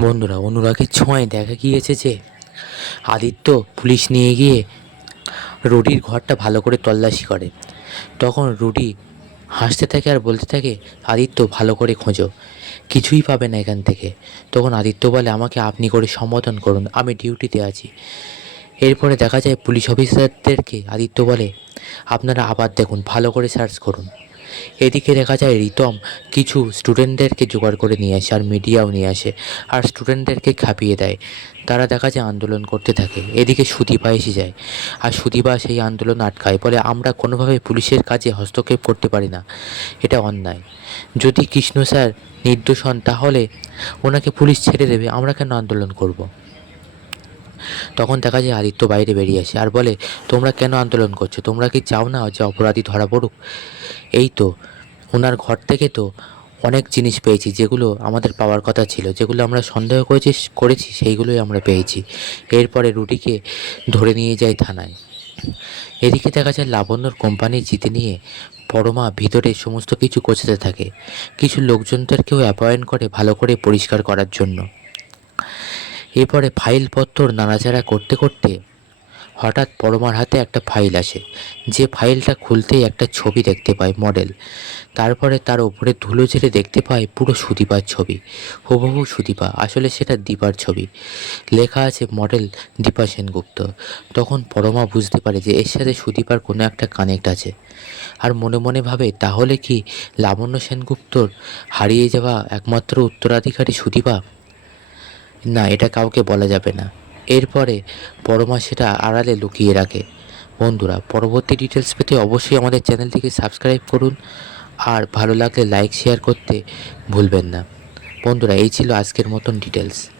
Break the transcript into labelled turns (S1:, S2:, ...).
S1: বন্ধুরা, অনুরাগের ছোঁয়ায় দেখা গিয়েছে যে আদিত্য পুলিশ নিয়ে গিয়ে রুডির ঘরটা ভালো করে তল্লাশি করে। তখন রুডি হাসতে থাকে আর বলতে থাকে, আদিত্য, ভালো করে খোঁজো। কিছুই পাবে না এখান থেকে। তখন আদিত্য বলে, আমাকে আপনি করে সম্বোধন করুন, আমি ডিউটিতে আছি। এরপরে দেখা যায়, পুলিশ অফিসারদেরকে আদিত্য বলে, আপনারা আবার দেখুন, ভালো করে সার্চ করুন। এদিকে দেখা যায় রিতম কিছু স্টুডেন্টদেরকে জোগাড় করে নিয়ে আসে আর মিডিয়াও নিয়ে আসে আর স্টুডেন্টদেরকে খাপিয়ে দেয়। তারা দেখা যায় আন্দোলন করতে থাকে। এদিকে সুদীপা এসে যায়। আর সুদীপা সেই আন্দোলন আটকায়। বলে আমরা কোনোভাবে পুলিশের কাজে হস্তক্ষেপ করতে পারি না। এটা অন্যায়। যদি কৃষ্ণ স্যার নির্দোষ হন, তাহলে ওনাকে পুলিশ ছেড়ে দেবে। আমরা কেন আন্দোলন করব। তখন দেখা যায় আদিত্য বাইরে বেরিয়ে আসে আর বলে, তোমরা কেন আন্দোলন করছ? তোমরা কি চাও না যে অপরাধী ধরা পড়ুক? এই তো ওনার ঘর থেকে তো অনেক জিনিস পেয়েছি যেগুলো আমাদের পাওয়ার কথা ছিল, যেগুলো আমরা সন্দেহ করেছি করেছি, সেইগুলোই আমরা পেয়েছি। এরপরে রুটিকে ধরে নিয়ে যায় থানায়। এদিকে দেখা যায় লাবণ্যর কোম্পানি জিতে নিয়ে পরমা ভিতরে সমস্ত কিছু গোছাতে থাকে। কিছু লোকজনদেরকেও অ্যাপয়েন্ট করে ভালো করে পরিষ্কার করার জন্য। এরপরে ফাইলপত্র নাড়াচাড়া করতে করতে হঠাৎ পরমার হাতে একটা ফাইল আসে। যে ফাইলটা খুলতেই একটা ছবি দেখতে পায় মডেল। তারপরে তার উপরে ধুলো ঝেড়ে দেখতে পায় পুরো সুদীপার ছবি। হুবহু সুদীপা, আসলে সেটা দীপার ছবি। লেখা আছে মডেল দীপা সেনগুপ্ত। তখন পরমা বুঝতে পারে যে এর সাথে সুদীপার কোনো একটা কানেক্ট আছে। আর মনে মনে ভাবে, তাহলে কি লাবণ্য সেনগুপ্তর হারিয়ে যাওয়া একমাত্র উত্তরাধিকারী সুদীপা? না, এটা কাউকে বলা যাবে না। এরপরে পরমা সেটা আড়ালে লুকিয়ে রাখে। বন্ধুরা, পরবর্তী ডিটেলস পেতে অবশ্যই আমাদের চ্যানেলটিকে সাবস্ক্রাইব করুন আর ভালো লাগলে লাইক শেয়ার করতে ভুলবেন না। বন্ধুরা, এই ছিল আজকের মতন ডিটেলস